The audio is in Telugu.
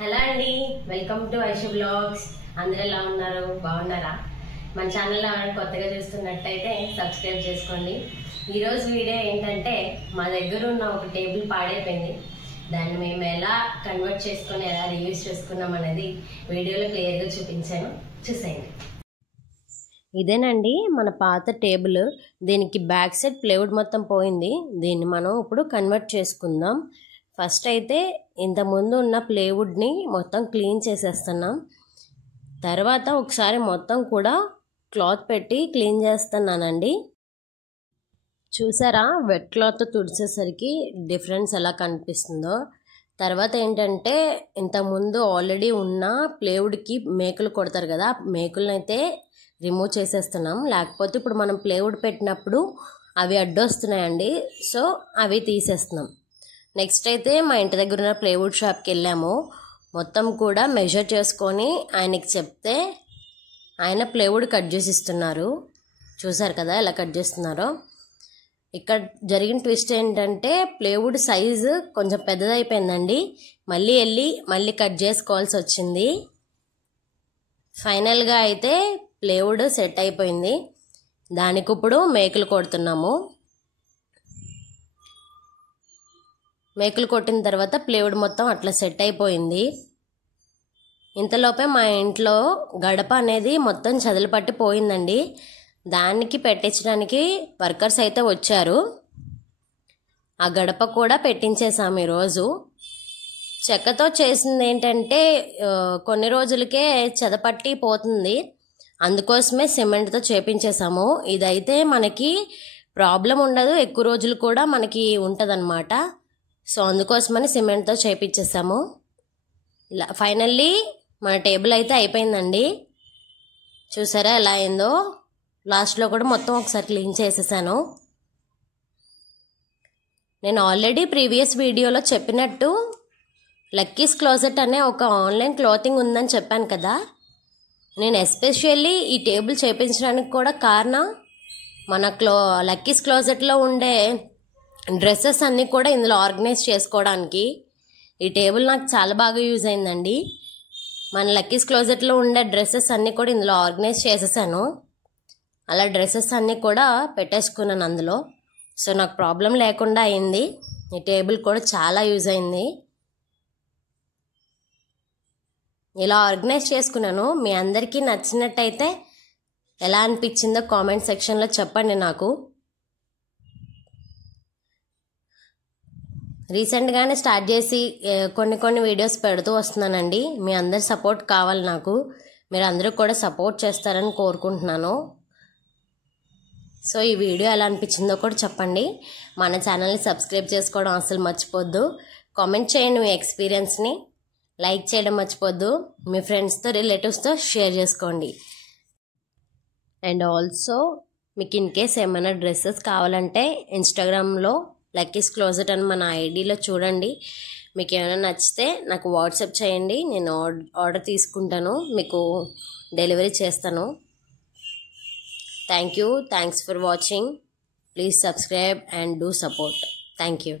హలో అండి, వెల్కమ్ టు ఐషు బ్లాగ్స్. అందరూ ఎలా ఉన్నారు? బాగున్నారా? మన ఛానల్లో కొత్తగా చూస్తున్నట్టయితే సబ్స్క్రైబ్ చేసుకోండి. ఈరోజు వీడియో ఏంటంటే, మా దగ్గర ఉన్న ఒక టేబుల్ పాడైపోయింది. దాన్ని మేము ఎలా కన్వర్ట్ చేసుకొని ఎలా రియూజ్ చేసుకున్నాం అనేది వీడియోలో క్లియర్గా చూపించాను, చూసేయండి. ఇదేనండి మన పాత టేబుల్. దీనికి బ్యాక్ సైడ్ ప్లైవుడ్ మొత్తం పోయింది. దీన్ని మనం ఇప్పుడు కన్వర్ట్ చేసుకుందాం. ఫస్ట్ అయితే ఇంతకుముందు ఉన్న ప్లైవుడ్ని మొత్తం క్లీన్ చేసేస్తున్నాం. తర్వాత ఒకసారి మొత్తం కూడా క్లాత్ పెట్టి క్లీన్ చేస్తున్నానండి. చూసారా, వెట్ క్లాత్ తుడిచేసరికి డిఫరెన్స్ ఎలా కనిపిస్తుందో. తర్వాత ఏంటంటే, ఇంతకుముందు ఆల్రెడీ ఉన్న ప్లైవుడ్కి మేకులు కొడతారు కదా, మేకులను అయితే రిమూవ్ చేసేస్తున్నాం. లేకపోతే ఇప్పుడు మనం ప్లైవుడ్ పెట్టినప్పుడు అవి అడ్డొస్తున్నాయండి, సో అవి తీసేస్తున్నాం. నెక్స్ట్ అయితే మా ఇంటి దగ్గర ఉన్న ప్లైవుడ్ షాప్కి వెళ్ళాము. మొత్తం కూడా మెజర్ చేసుకొని ఆయనకి చెప్తే ఆయన ప్లైవుడ్ కట్ చేసి ఇస్తున్నారు. చూసారు కదా ఎలా కట్ చేస్తున్నారో. ఇక్కడ జరిగిన ట్విస్ట్ ఏంటంటే, ప్లైవుడ్ సైజు కొంచెం పెద్దదైపోయిందండి. మళ్ళీ కట్ చేసుకోవాల్సి వచ్చింది. ఫైనల్గా అయితే ప్లైవుడ్ సెట్ అయిపోయింది. దానికి ఇప్పుడు మేకులు కొడుతున్నాము. మేకులు కొట్టిన తర్వాత ప్లైవుడ్ మొత్తం అట్లా సెట్ అయిపోయింది. ఇంతలోపే మా ఇంట్లో గడప అనేది మొత్తం చదులు పట్టి పోయిందండి. దానికి పెట్టించడానికి వర్కర్స్ అయితే వచ్చారు. ఆ గడప కూడా పెట్టించేసాము ఈరోజు. చెక్కతో చేసింది ఏంటంటే కొన్ని రోజులకే చెదపట్టి పోతుంది, అందుకోసమే సిమెంట్తో చేపించేసాము. ఇదైతే మనకి ప్రాబ్లం ఉండదు, ఎక్కువ రోజులు కూడా మనకి ఉంటుందన్నమాట. సో అందుకోసమని సిమెంట్తో చేపించేసాము. ఫైనల్లీ మన టేబుల్ అయితే అయిపోయిందండి. చూసారా ఎలా అయిందో. లాస్ట్లో కూడా మొత్తం ఒకసారి క్లీన్ చేసేసాను. నేను ఆల్రెడీ ప్రీవియస్ వీడియోలో చెప్పినట్టు లక్కీస్ క్లోజెట్ అనే ఒక ఆన్లైన్ క్లాతింగ్ ఉందని చెప్పాను కదా. నేను ఎస్పెషల్లీ ఈ టేబుల్ చేయించడానికి కూడా కారణం, మన లక్కీస్ క్లోజెట్లో ఉండే డ్రెస్సెస్ అన్నీ కూడా ఇందులో ఆర్గనైజ్ చేసుకోవడానికి. ఈ టేబుల్ నాకు చాలా బాగా యూజ్ అయిందండి. మన లక్కీస్ క్లోజెట్లో ఉండే డ్రెస్సెస్ అన్నీ కూడా ఇందులో ఆర్గనైజ్ చేసేసాను. అలా డ్రెస్సెస్ అన్నీ కూడా పెట్టేసుకున్నాను అందులో. సో నాకు ప్రాబ్లం లేకుండా అయింది. ఈ టేబుల్ కూడా చాలా యూజ్ అయింది. ఇలా ఆర్గనైజ్ చేసుకున్నాను. మీ అందరికీ నచ్చినట్టయితే ఎలా అనిపించిందో కామెంట్ సెక్షన్లో చెప్పండి నాకు. రీసెంట్గానే స్టార్ట్ చేసి కొన్ని వీడియోస్ పెడుతూ వస్తున్నానండి. మీ అందరి సపోర్ట్ కావాలి నాకు. మీరు అందరూ కూడా సపోర్ట్ చేస్తారని కోరుకుంటున్నాను. సో ఈ వీడియో ఎలా అనిపించిందో కూడా చెప్పండి. మన ఛానల్ని సబ్స్క్రైబ్ చేసుకోవడం అసలు మర్చిపోద్దు. కామెంట్ చేయండి మీ ఎక్స్పీరియన్స్ని. లైక్ చేయడం మర్చిపోద్దు. మీ ఫ్రెండ్స్తో రిలేటివ్స్తో షేర్ చేసుకోండి. అండ్ ఆల్సో మీకు ఇన్ కేస్ ఏమైనా డ్రెస్సెస్ కావాలంటే ఇన్స్టాగ్రామ్లో లక్కీస్ క్లోజెట్ అని మన ఐడిలో చూడండి. మీకు ఏమైనా నచ్చితే నాకు వాట్సాప్ చేయండి. నేను ఆర్డర్ తీసుకుంటాను, మీకు డెలివరీ చేస్తాను. Thanks for watching. Please subscribe and do support. Thank you.